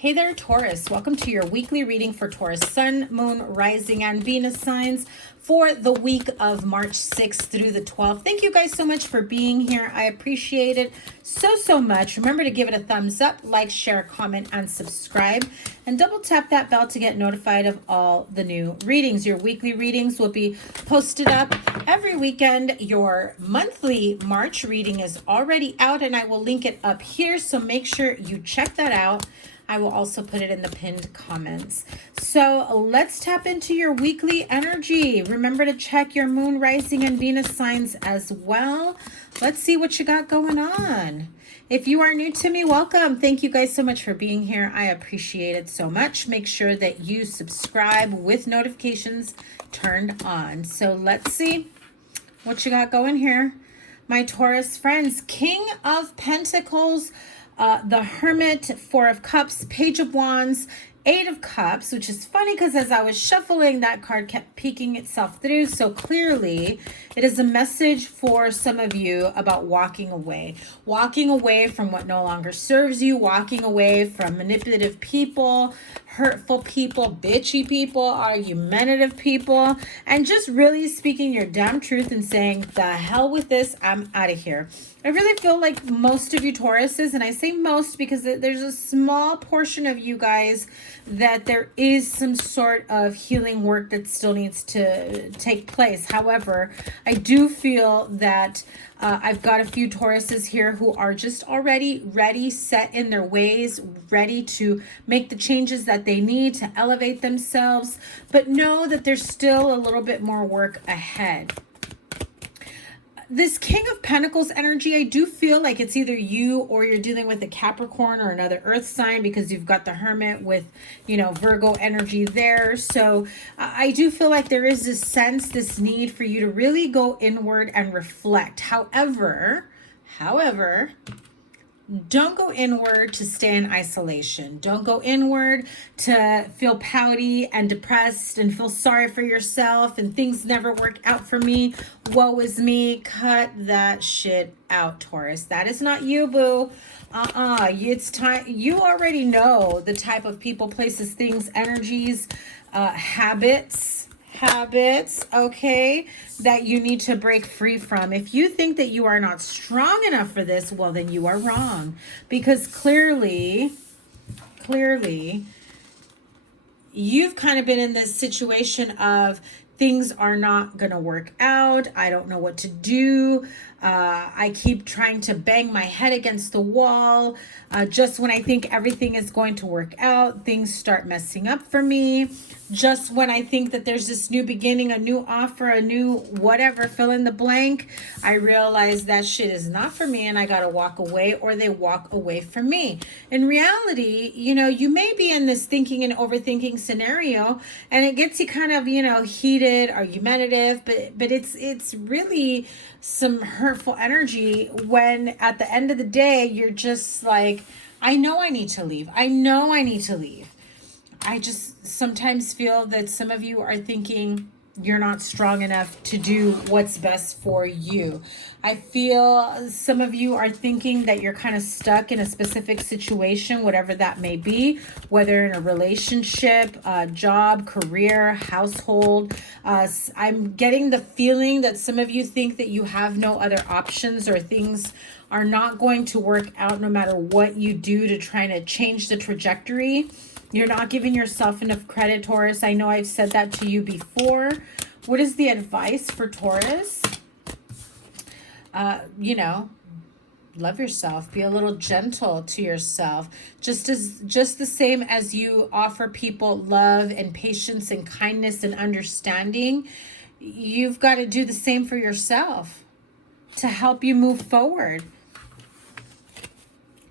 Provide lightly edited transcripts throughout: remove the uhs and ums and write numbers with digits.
Hey there, Taurus. Welcome to your weekly reading for Taurus Sun, Moon, Rising, and Venus signs for the week of March 6th through the 12th. Thank you guys so much for being here. I appreciate it so much. Remember to give it a thumbs up, like, share, comment, and subscribe. And double tap that bell to get notified of all the new readings. Your weekly readings will be posted up every weekend. Your monthly March reading is already out, and I will link it up here. So make sure you check that out. I will also put it in the pinned comments. So let's tap into your weekly energy. Remember to check your moon, rising, and Venus signs as well. Let's see what you got going on. If you are new to me, welcome. Thank you guys so much for being here. I appreciate it so much. Make sure that you subscribe with notifications turned on. So let's see what you got going here. My Taurus friends, King of Pentacles, the Hermit, Four of Cups, Page of Wands, Eight of Cups, which is funny because as I was shuffling, that card kept peeking itself through. So clearly, it is a message for some of you about walking away from what no longer serves you, walking away from manipulative people, hurtful people, bitchy people, argumentative people, and just really speaking your damn truth and saying, the hell with this, I'm out of here. I really feel like most of you Tauruses, and I say most because there's a small portion of you guys that there is some sort of healing work that still needs to take place. However, I do feel that I've got a few Tauruses here who are just already ready, set in their ways, ready to make the changes that they need to elevate themselves, but know that there's still a little bit more work ahead. This King of Pentacles energy, I do feel like it's either you or you're dealing with a Capricorn or another earth sign because you've got the Hermit with, you know, Virgo energy there. So I do feel like there is this sense, this need for you to really go inward and reflect. However, don't go inward to stay in isolation. Don't go inward to feel pouty and depressed and feel sorry for yourself and things never work out for me. Woe is me. Cut that shit out, Taurus. That is not you, boo. It's time. You already know the type of people, places, things, energies, habits, okay, that you need to break free from. If you think that you are not strong enough for this, well, then you are wrong. Because clearly, you've kind of been in this situation of things are not going to work out. I don't know what to do. I keep trying to bang my head against the wall. Just when I think everything is going to work out, things start messing up for me. Just when I think that there's this new beginning, a new offer, a new whatever, fill in the blank, I realize that shit is not for me and I got to walk away, or they walk away from me. In reality, you know, you may be in this thinking and overthinking scenario and it gets you kind of, you know, heated, argumentative, but it's really some hurtful energy when at the end of the day, you're just like, I know I need to leave. I just sometimes feel that some of you are thinking you're not strong enough to do what's best for you. I feel some of you are thinking that you're kind of stuck in a specific situation, whatever that may be, whether in a relationship, job, career, household. I'm getting the feeling that some of you think that you have no other options, or things are not going to work out no matter what you do to try to change the trajectory. You're not giving yourself enough credit, Taurus. I know I've said that to you before. What is the advice for Taurus? You know, love yourself. Be a little gentle to yourself. Just the same as you offer people love and patience and kindness and understanding, you've got to do the same for yourself to help you move forward.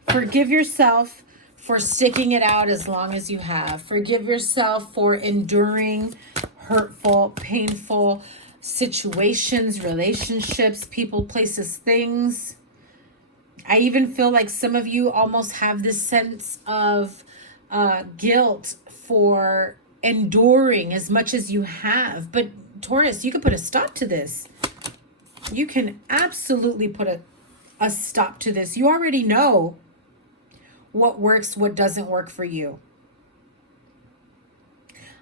Forgive yourself for sticking it out as long as you have. Forgive yourself for enduring hurtful, painful situations, relationships, people, places, things. I even feel like some of you almost have this sense of guilt for enduring as much as you have. But Taurus, you can put a stop to this. You can absolutely put a stop to this. You already know what works, what doesn't work for you.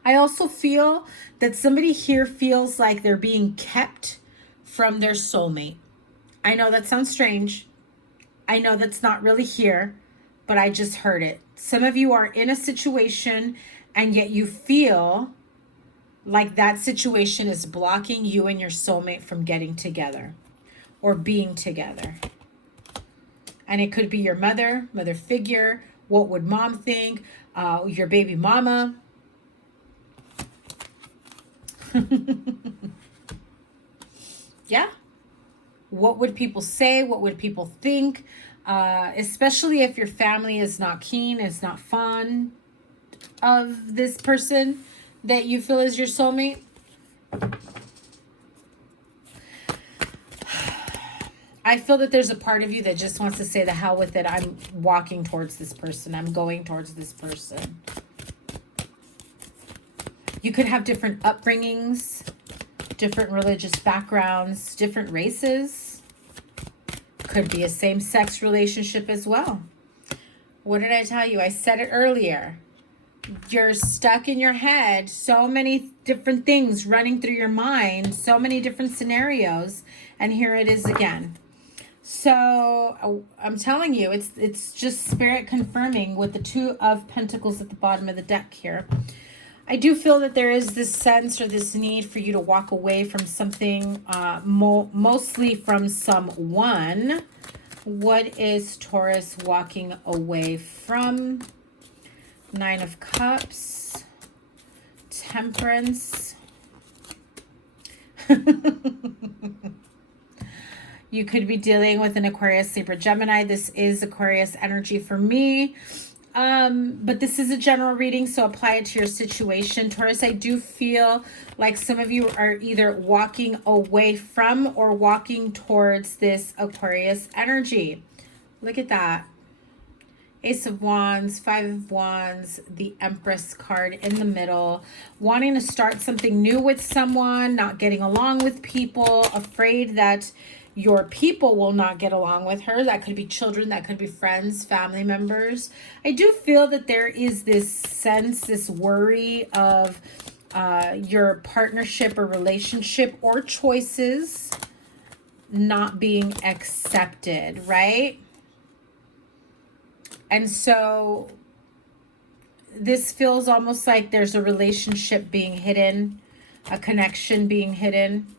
I also feel that somebody here feels like they're being kept from their soulmate. I know that sounds strange. I know that's not really here, but I just heard it. Some of you are in a situation and yet you feel like that situation is blocking you and your soulmate from getting together or being together. And it could be your mother figure. What would mom think? Your baby mama. Yeah. What would people say? What would people think? Especially if your family is not keen, is not fond of this person that you feel is your soulmate. I feel that there's a part of you that just wants to say the hell with it. I'm walking towards this person. I'm going towards this person. You could have different upbringings, different religious backgrounds, different races. Could be a same-sex relationship as well. What did I tell you? I said it earlier. You're stuck in your head. So many different things running through your mind. So many different scenarios. And here it is again. So I'm telling you, it's just Spirit confirming with the Two of Pentacles at the bottom of the deck here. I do feel that there is this sense or this need for you to walk away from something, mostly from someone. What is Taurus walking away from? Nine of Cups, Temperance. You could be dealing with an Aquarius, Libra, Gemini. This is Aquarius energy for me. But this is a general reading, so apply it to your situation. Taurus, I do feel like some of you are either walking away from or walking towards this Aquarius energy. Look at that. Ace of Wands, Five of Wands, the Empress card in the middle. Wanting to start something new with someone, not getting along with people, afraid that your people will not get along with her. That could be children, that could be friends, family members. I do feel that there is this sense, this worry of your partnership or relationship or choices not being accepted, right? And so this feels almost like there's a relationship being hidden, a connection being hidden.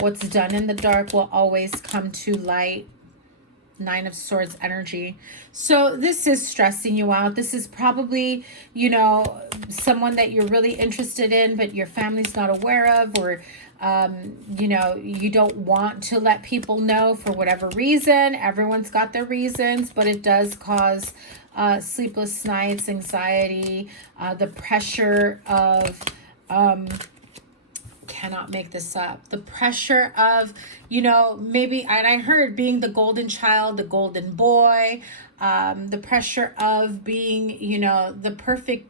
What's done in the dark will always come to light. Nine of Swords energy. So this is stressing you out. This is probably, you know, someone that you're really interested in, but your family's not aware of, or, you know, you don't want to let people know for whatever reason. Everyone's got their reasons, but it does cause sleepless nights, anxiety, the pressure of, cannot make this up. The pressure of, you know, maybe, and I heard being the golden child, the golden boy, the pressure of being, you know, the perfect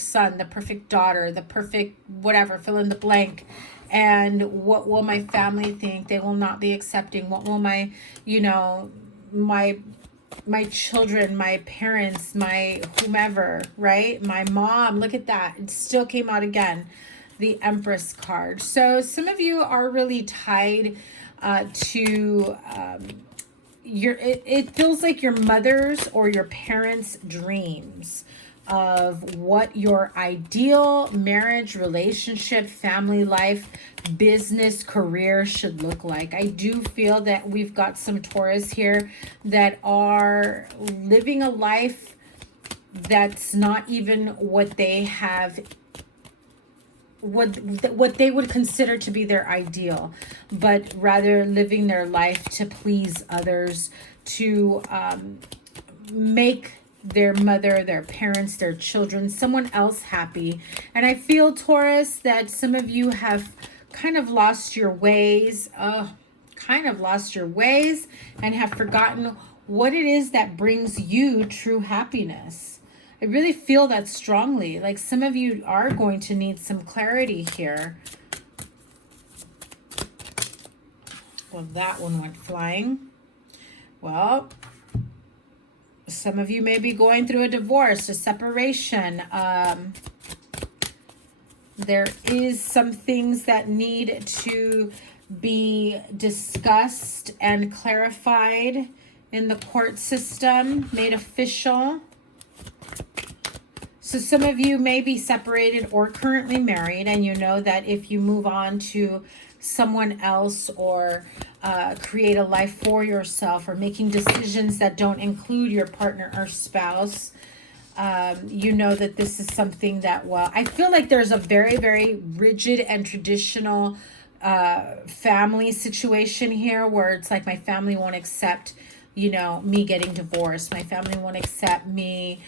son, the perfect daughter, the perfect whatever, fill in the blank. And what will my family think? They will not be accepting. What will my, you know, my children, my parents, my whomever, right? My mom, look at that. It still came out again. The Empress card. So some of you are really tied to it feels like your mother's or your parents' dreams of what your ideal marriage, relationship, family life, business, career should look like. I do feel that we've got some Taurus here that are living a life that's not even what they have, what they would consider to be their ideal, but rather living their life to please others, to make their mother, their parents, their children, someone else happy. And I feel, Taurus, that some of you have kind of lost your ways, and have forgotten what it is that brings you true happiness. I really feel that strongly. Like some of you are going to need some clarity here. Well, that one went flying. Well, Some of you may be going through a divorce, a separation. There is some things that need to be discussed and clarified in the court system, made official. So some of you may be separated or currently married, and you know that if you move on to someone else or create a life for yourself, or making decisions that don't include your partner or spouse, you know that this is something that, well, I feel like there's a very, very rigid and traditional family situation here, where it's like my family won't accept, you know, me getting divorced. My family won't accept me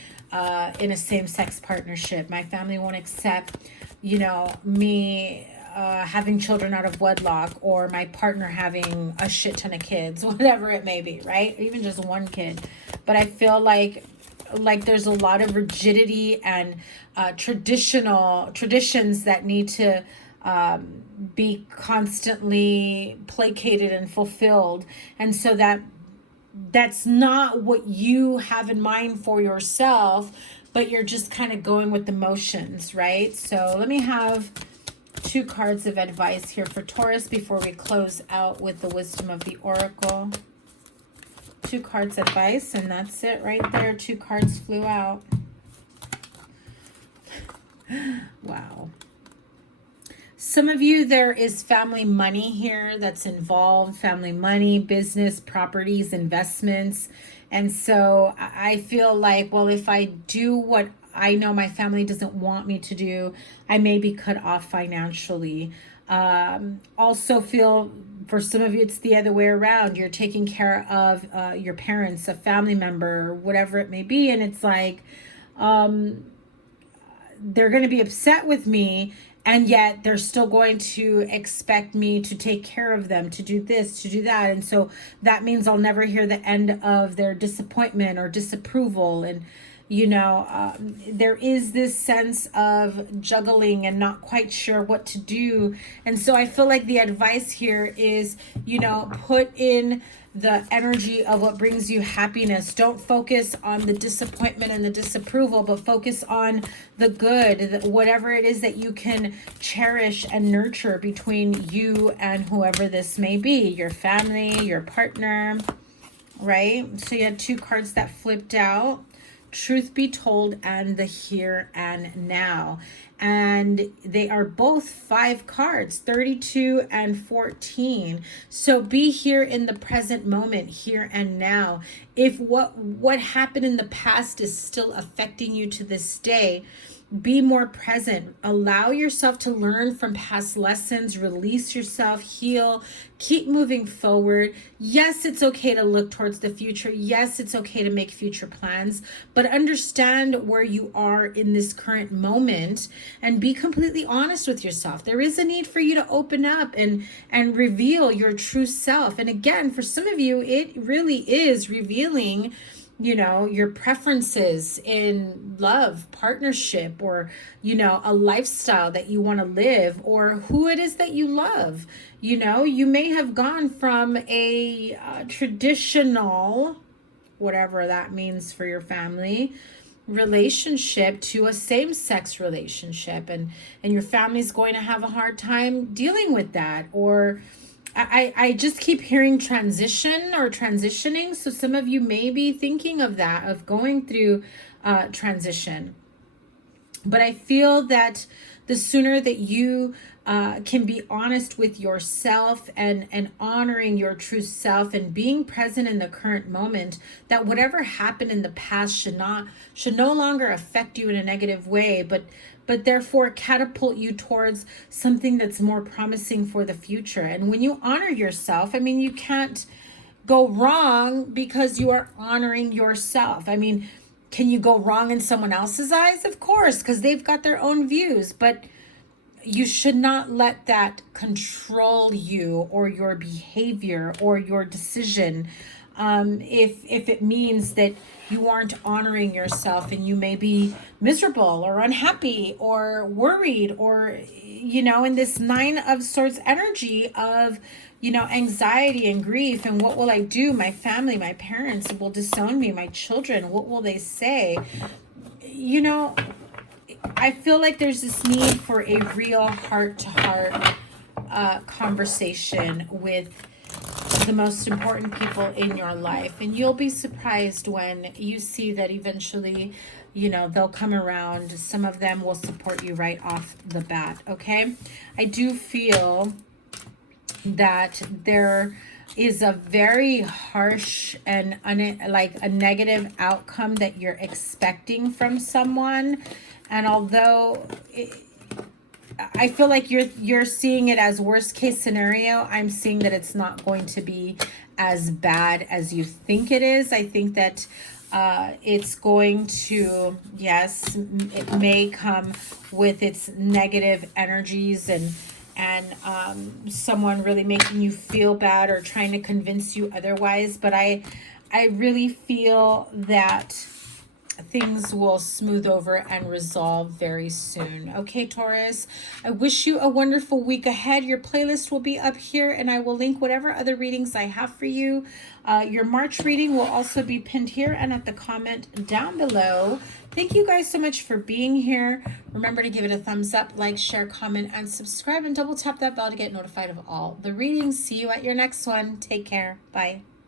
in a same-sex partnership. My family won't accept, you know, me having children out of wedlock, or my partner having a shit ton of kids, whatever it may be, right? Even just one kid. But I feel like there's a lot of rigidity and traditions that need to be constantly placated and fulfilled. And so that's not what you have in mind for yourself, but you're just kind of going with the motions, right? So let me have 2 cards of advice here for Taurus before we close out with the wisdom of the oracle. 2 cards advice, and that's it right there. 2 cards flew out. Wow. Some of you, there is family money here that's involved. Family money, business, properties, investments. And so I feel like, well, if I do what I know my family doesn't want me to do, I may be cut off financially. Also feel, for some of you, it's the other way around. You're taking care of your parents, a family member, whatever it may be. And it's like, they're going to be upset with me, and yet they're still going to expect me to take care of them, to do this, to do that. And so that means I'll never hear the end of their disappointment or disapproval. And, you know, there is this sense of juggling and not quite sure what to do. And so I feel like the advice here is, you know, put in the energy of what brings you happiness. Don't focus on the disappointment and the disapproval, but focus on the good, whatever it is that you can cherish and nurture between you and whoever this may be, your family, your partner, right? So you had 2 cards that flipped out. Truth be told, and the here and now. And they are both 5 cards, 32 and 14. So be here in the present moment, here and now. If what happened in the past is still affecting you to this day, be more present. Allow yourself to learn from past lessons, release yourself, heal, keep moving forward. Yes, it's okay to look towards the future. Yes, it's okay to make future plans, but understand where you are in this current moment and be completely honest with yourself. There is a need for you to open up and reveal your true self. And again, for some of you, it really is revealing, you know, your preferences in love, partnership, or, you know, a lifestyle that you want to live, or who it is that you love. You know, you may have gone from a traditional, whatever that means for your family, relationship to a same-sex relationship, and your family's going to have a hard time dealing with that. Or I just keep hearing transition or transitioning. So some of you may be thinking of that, of going through transition. But I feel that the sooner that you can be honest with yourself and honoring your true self and being present in the current moment, that whatever happened in the past should no longer affect you in a negative way, but therefore catapult you towards something that's more promising for the future. And when you honor yourself, I mean, you can't go wrong because you are honoring yourself. I mean, can you go wrong in someone else's eyes? Of course, because they've got their own views, but you should not let that control you or your behavior or your decision. if it means that you aren't honoring yourself and you may be miserable or unhappy or worried or, you know, in this Nine of Swords energy of, you know, anxiety and grief and what will I do? My family, my parents will disown me, my children, what will they say? You know, I feel like there's this need for a real heart-to-heart conversation with the most important people in your life, and you'll be surprised when you see that eventually, you know, they'll come around. Some of them will support you right off the bat. Okay, I do feel that there is a very harsh and like a negative outcome that you're expecting from someone, and although I feel like you're seeing it as worst case scenario, I'm seeing that it's not going to be as bad as you think it is. I think that it's going to, yes, it may come with its negative energies and someone really making you feel bad or trying to convince you otherwise. But I really feel that things will smooth over and resolve very soon. Okay, Taurus, I wish you a wonderful week ahead. Your playlist will be up here, and I will link whatever other readings I have for you. Your March reading will also be pinned here and at the comment down below. Thank you guys so much for being here. Remember to give it a thumbs up, like, share, comment, and subscribe, and double tap that bell to get notified of all the readings. See you at your next one. Take care. Bye.